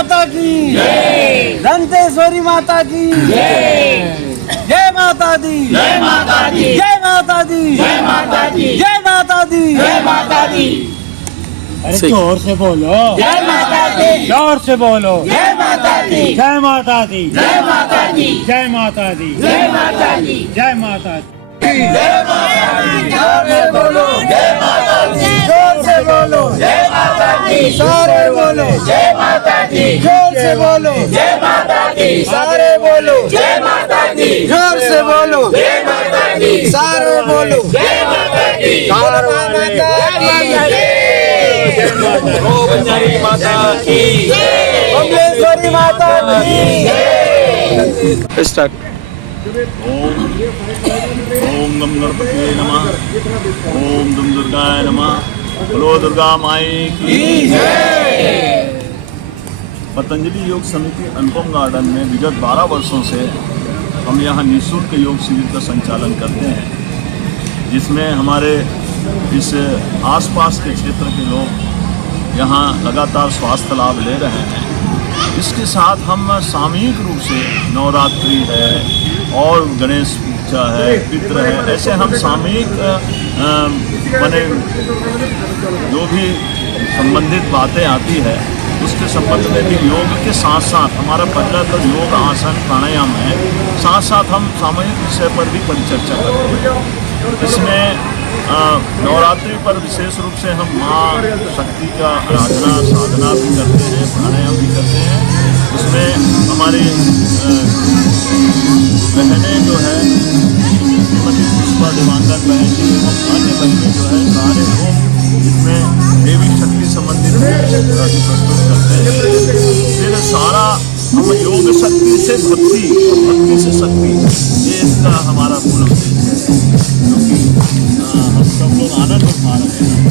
माता की जय, दंतेश्वरी माता की जय, जय माता दी, जय माता दी, जय माता दी, जय माता दी, जय माता दी, जय माता दी। अरे जोर से बोलो, जय माता दी, जोर से बोलो, जय माता दी, जय माता दी, जय माता दी, जय माता दी, जय माता दी, जय माता दी। जय माता दी, जोर से बोलो, जय माता दी, जोर से बोलो, जय माता दी, सारे बोलो, जय माता दी, जोर से बोलो, जय माता दी, सारे बोलो, जय माता दी, जोर से बोलो, जय माता दी, सारे बोलो, जय माता दी, ओमचरी माता की जय, कमलेश्वरी माता की जय। स्टार्ट। ओम गम गणपति नमः, ओम दुम दुर्गाय नमः, बोलो दुर्गा माई की जय। पतंजलि योग समिति अनुपम गार्डन में विगत 12 वर्षों से हम यहाँ निःशुल्क योग शिविर का संचालन करते हैं, जिसमें हमारे इस आसपास के क्षेत्र के लोग यहाँ लगातार स्वास्थ्य लाभ ले रहे हैं। इसके साथ हम सामूहिक रूप से नवरात्रि है और गणेश पूजा है, पितृ है, ऐसे हम सामूहिक बने जो भी संबंधित बातें आती है उसके संबंध में भी योग के साथ साथ हमारा पहला तो योग आसन प्राणायाम है, साथ साथ हम सामूहिक विषय पर भी परिचर्चा करते हैं। इसमें नवरात्रि पर विशेष रूप से हम माँ शक्ति का आराधना साधना भी करते हैं, प्राणायाम भी करते हैं। उसमें हमारी बहनें जो है श्रीमती पुष्पा दिवांगन बहन जी एवं अन्य बहनें जो है सारे लोग इसमें देवी शक्ति संबंधित प्रस्तुत करते हैं। फिर सारा हम योग शक्ति से भक्ति, भक्ति से शक्ति, ये इसका हमारा पूर्ण उद्देश्य है, क्योंकि हम सब लोग आनंद उठा रहे हैं।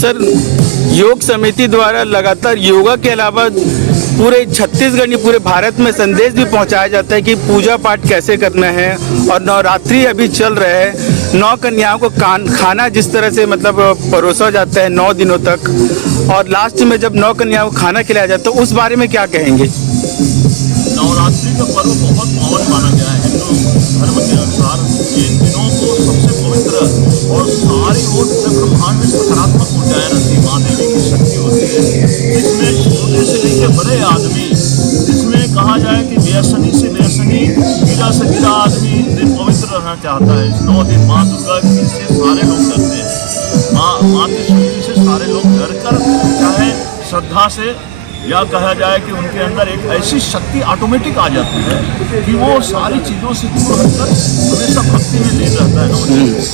सर, योग समिति द्वारा लगातार योगा के अलावा पूरे छत्तीसगढ़ पूरे भारत में संदेश भी पहुंचाया जाता है कि पूजा पाठ कैसे करना है। और नवरात्रि अभी चल रहे हैं, 9 कन्याओं को खाना जिस तरह से मतलब परोसा जाता है 9 दिनों तक, और लास्ट में जब 9 कन्याओं को खाना खिलाया जाता है, तो उस बारे में क्या कहेंगे? नवरात्रि का पर्व बहुत पावन माना गया है हिंदू धर्म के अनुसार। इन दिनों को सबसे पवित्र और सारी ओर पूरे ब्रह्मांड में सकारात्मक ऊर्जाएं रहती, माँ देवी की शक्ति होती है। इसमें छोटे से लेकर बड़े आदमी, जिसमें कहा जाए कि व्यसनी से व्यसनी, गिरा से गिरा आदमी पवित्र रहना चाहता है। इस 9 दिन माँ दुर्गा से सारे लोग डरते हैं, माँ की शक्ति से सारे लोग डर कर, चाहे श्रद्धा से या कहा जाए कि उनके अंदर एक ऐसी शक्ति ऑटोमेटिक आ जाती है कि वो सारी चीज़ों से दूर हटकर हमेशा भक्ति में लीन रहता है। 9 दिन, इस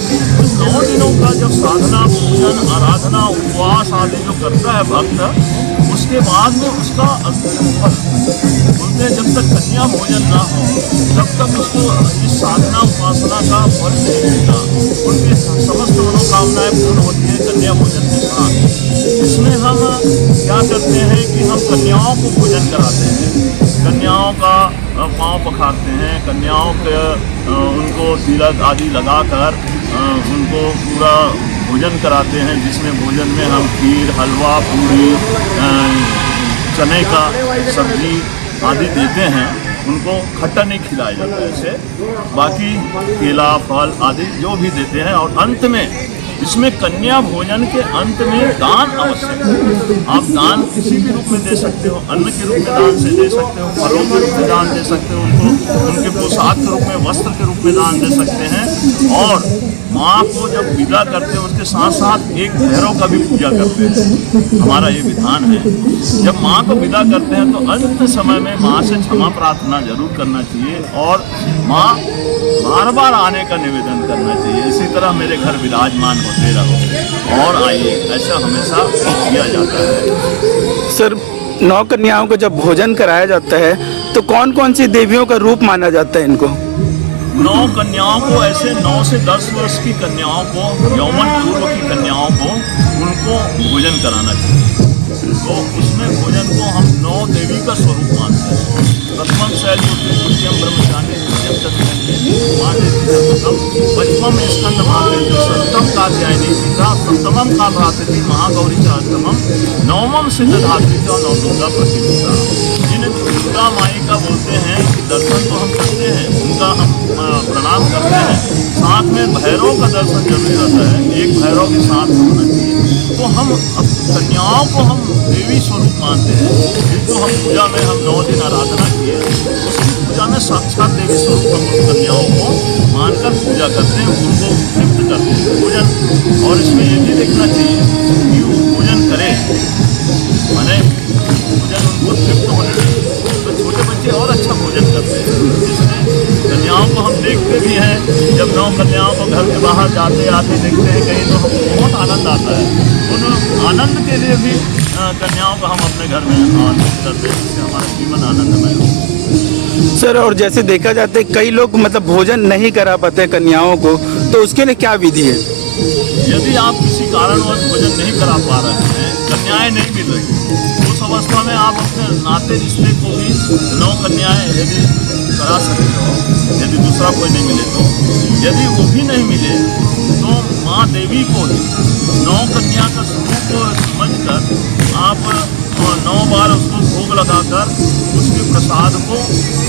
9 दिनों का जब साधना, पूजन, आराधना, उपवास आदि जो करता है भक्त, उसके बाद में उसका बोलते हैं जब तक कन्या भोजन ना हो तब तक उसको इस साधना उपासना का फल नहीं मिलता। उनकी समस्त मनोकामनाएं पूर्ण होती है कन्या भोजन के साथ। इसमें हम क्या करते हैं कि हम कन्याओं को भोजन कराते हैं, कन्याओं का पाँव पखारते हैं, कन्याओं के उनको तिलक आदि लगाकर उनको पूरा भोजन कराते हैं, जिसमें भोजन में हम खीर, हलवा, पूरी, चने का सब्जी आदि देते हैं। उनको खट्टा नहीं खिलाया जाता है ऐसे, बाकी केला, फल आदि जो भी देते हैं। और अंत में इसमें कन्या भोजन के अंत में दान आवश्यक है। आप दान किसी भी रूप में दे सकते हो, अन्न के रूप में दान से दे सकते हो, फलों के रूप में दान दे सकते हो, उनको उनके पोशाक के रूप में, वस्त्र के रूप में दान दे सकते हैं। और माँ को जब विदा करते हैं उसके साथ साथ एक भैरव का भी पूजा करते हैं। हमारा ये विधान है, जब माँ को विदा करते हैं तो अंत समय में माँ से क्षमा प्रार्थना जरूर करना चाहिए और माँ बार बार आने का निवेदन करना चाहिए। इसी तरह मेरे घर विराजमान होते रहो और आइए, ऐसा हमेशा किया जाता है। सर, 9 कन्याओं को जब भोजन कराया जाता है तो कौन कौन सी देवियों का रूप माना जाता है इनको? 9 कन्याओं को, ऐसे 9 से 10 वर्ष की कन्याओं को, यौवन पूर्व की कन्याओं को, उनको भोजन कराना चाहिए। तो उसमें भोजन को हम 9 देवी का स्वरूप मानते हैं। प्रथम शैल, द्वितीयम ब्रह्मचारी, तृतीयम चतुर्थम, माँ देवी सर्वप्रथम, सप्तमम स्कंद माते सप्तम कात्यायनी सीता सप्तमम का भ्रातृ महागौरी च अष्टमम नवमम सिद्ध धात्री च नव दुर्गा प्रतिष्ठा। जिन दुर्गा माई का बोलते हैं कि दर्शन तो हम करते हैं, उनका हम प्रणाम करते हैं, साथ में भैरव का दर्शन जरूरी रहता है, एक भैरव के साथ होना चाहिए। तो हम कन्याओं को हम देवी स्वरूप मानते हैं, जिनको हम पूजा में हम 9 दिन आराधना किए, उसकी पूजा में साक्षात देवी स्वरूप हम उस कन्याओं को मानकर पूजा करते हैं, उनको तृप्त करते हैं पूजन। और इसमें ये भी देखना चाहिए कि वो पूजन करें, माने पूजन उनको तृप्त होने चाहिए। तो छोटे बच्चे और अच्छा भोजन करते हैं, जिसमें कन्याओं को हम देखते भी हैं, जब 9 कन्याओं को घर के बाहर जाते आते देखते हैं कहीं, तो हमको बहुत आनंद आता है। उन आनंद के लिए भी कन्याओं को हम अपने घर में आनंद करते हैं, जिससे हमारा जीवन आनंदमय हो। सर, और जैसे देखा जाता है कई लोग मतलब भोजन नहीं करा पाते कन्याओं को, तो उसके लिए क्या विधि है? यदि आप किसी कारणवश भोजन नहीं करा पा रहे हैं, कन्याएं नहीं मिल रही, उस अवस्था में आप अपने नाते रिश्ते को भी 9 कन्याएं यदि करा सकते हो, यदि दूसरा कोई नहीं मिले तो। यदि वो भी नहीं मिले तो माँ देवी को ही 9 कन्या का स्वरूप समझकर आप 9 बार उसको भोग लगाकर उसके प्रसाद को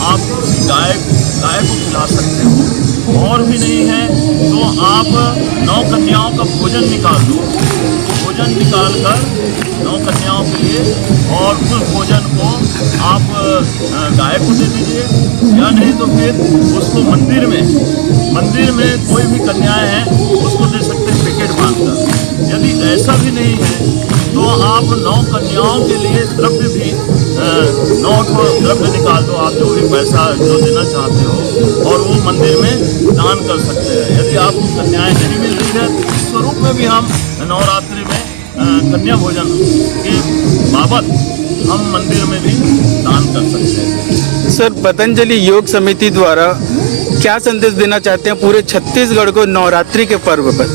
आप किसी गाय को खिला सकते हो। और भी नहीं है तो आप 9 कन्याओं का भोजन निकाल दो, भोजन निकाल कर 9 कन्याओं के लिए, और उस भोजन को आप गाय को दे दीजिए, या नहीं तो फिर उसको मंदिर में कोई भी कन्याएं हैं उसको दे सकते हैं पैकेट बांधकर। यदि ऐसा भी नहीं है तो आप 9 कन्याओं के लिए द्रव्य भी 9 द्रव्य निकाल दो, आप जो भी पैसा जो देना चाहते हो, और वो मंदिर में दान कर सकते हैं। यदि आपको कन्याएं नहीं मिल रही है तो इस स्वरूप में भी हम नवरात्रि में कन्या भोजन के बाबत हम मंदिर में भी दान कर सकते हैं। सर, पतंजलि योग समिति द्वारा क्या संदेश देना चाहते हैं पूरे छत्तीसगढ़ को नवरात्रि के पर्व पर?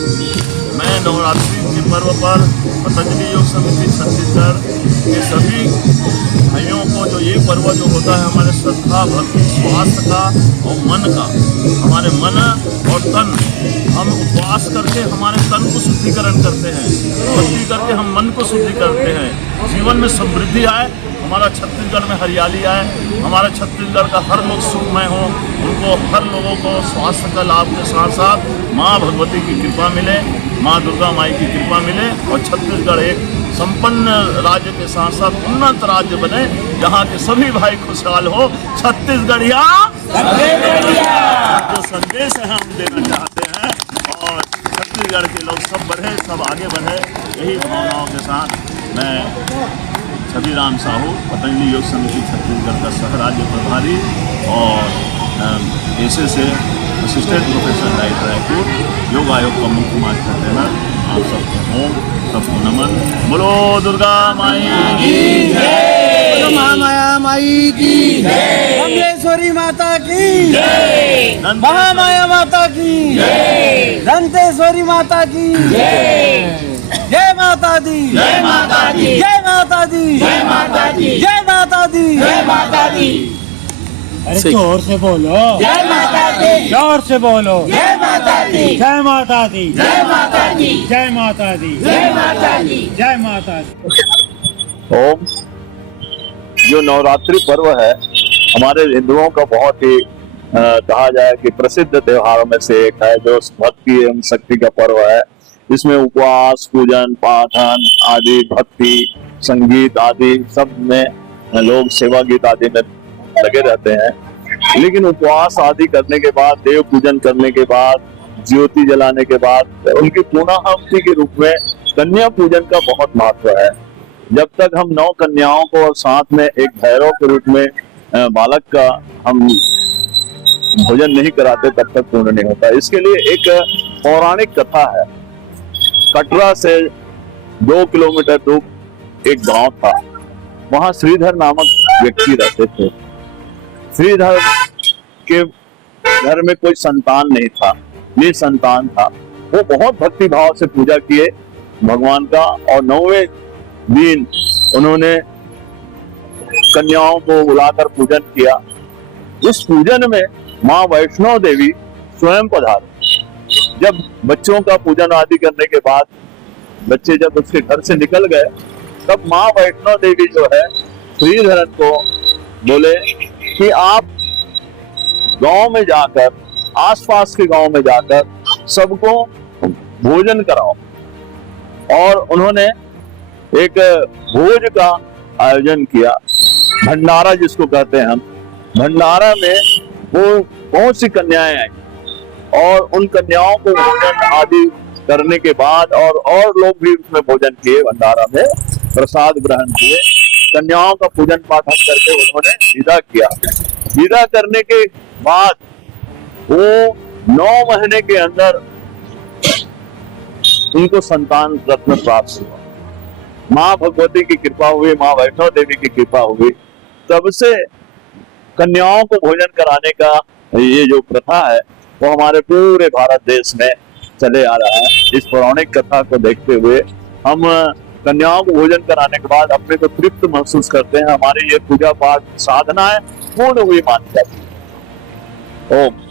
मैं नवरात्रि के पर्व पर पतंजलि योग समिति छत्तीसगढ़ के सभी भाइयों को, जो ये पर्व जो होता है हमारे श्रद्धा भक्ति स्वास्थ्य का और मन का, हमारे मन और तन, हम उपवास करके हमारे तन को शुद्धिकरण करते हैं, भक्ति करके हम मन को शुद्धि करते हैं, जीवन में समृद्धि आए, हमारा छत्तीसगढ़ में हरियाली आए, हमारा छत्तीसगढ़ का हर लोग सुखमय हो, उनको हर लोगों को स्वास्थ्य का लाभ के साथ साथ माँ भगवती की कृपा मिले, माँ दुर्गा माई की कृपा मिले, और छत्तीसगढ़ एक संपन्न राज्य के साथ साथ उन्नत राज्य बने, जहाँ के सभी भाई खुशहाल हो। छत्तीसगढ़िया जो संदेश है हम देना चाहते हैं, और छत्तीसगढ़ के लोग सब बढ़े, सब आगे बढ़े, यही भावनाओं के साथ मैं छवि राम साहू, पतंजलि योग समिति छत्तीसगढ़ का सह राज्य प्रभारी और ऐसे से असिस्टेंट प्रोफेसर डायरेक्टर रायपुर, योग आयोग का मुख्य मास्टर ट्रेनर, आप सबको ओम, सबको नमन। बोलो दुर्गा माई की जय, बोलो महामाया माई की जय, कमलेश्वरी माता की जय, महामाया माता की जय, दंतेश्वरी माता की जय। जय माता दी, जय माता दी, जय माता दी, जय माता दी, जय माता दी, जय माता दी। अरे जोर से बोलो, जय माता दी, जोर से बोलो, जय माता दी, जय माता दी, जय माता दी, जय माता दी, जय माता दी, जय माता दी। ओम। जो नवरात्रि पर्व है हमारे हिंदुओं का बहुत ही कहा जाए कि प्रसिद्ध त्योहारों में से एक है, जो भक्ति एवं शक्ति का पर्व है। इसमें उपवास, पूजन, पाठन आदि, भक्ति, संगीत आदि सब में लोग सेवा गीत आदि में लगे रहते हैं। लेकिन उपवास आदि करने के बाद, देव पूजन करने के बाद, ज्योति जलाने के बाद उनकी पूर्णाहुति के रूप में कन्या पूजन का बहुत महत्व है। जब तक हम 9 कन्याओं को और साथ में एक भैरव के रूप में बालक का हम भोजन नहीं कराते, तब तक पूर्ण नहीं होता। इसके लिए एक पौराणिक कथा है। कटरा से 2 किलोमीटर दूर एक गांव था, वहां श्रीधर नामक व्यक्ति रहते थे। श्रीधर के घर में कोई संतान नहीं था, ये संतान था। वो बहुत भक्ति भाव से पूजा किए भगवान का, और 9वें दिन उन्होंने कन्याओं को बुलाकर पूजन किया। उस पूजन में माँ वैष्णो देवी स्वयं पधारी जब बच्चों का पूजन आदि करने के बाद बच्चे जब उसके घर से निकल गए, तब माँ वैष्णो देवी जो है श्रीधरन को बोले कि आप गांव में जाकर, आसपास के गांव में जाकर सबको भोजन कराओ। और उन्होंने एक भोज का आयोजन किया, भंडारा जिसको कहते हैं हम। भंडारा में वो बहुत सी कन्याएं आई और उन कन्याओं को भोजन आदि करने के बाद और लोग भी उसमें भोजन किए, भंडारा में प्रसाद ग्रहण किए। कन्याओं का पूजन पाठन करके उन्होंने विदा किया। विदा करने के बाद वो 9 महीने के अंदर उनको संतान रत्न प्राप्त हुआ। माँ भगवती की कृपा हुई, माँ वैष्णो देवी की कृपा हुई। तब से कन्याओं को भोजन कराने का ये जो प्रथा है वो हमारे पूरे भारत देश में चले आ रहा है। इस पौराणिक कथा को देखते हुए हम कन्याओं को भोजन कराने के बाद अपने को तृप्त महसूस करते हैं। हमारी ये पूजा पाठ साधना है पूर्ण हुई मानी जाती है। ओम।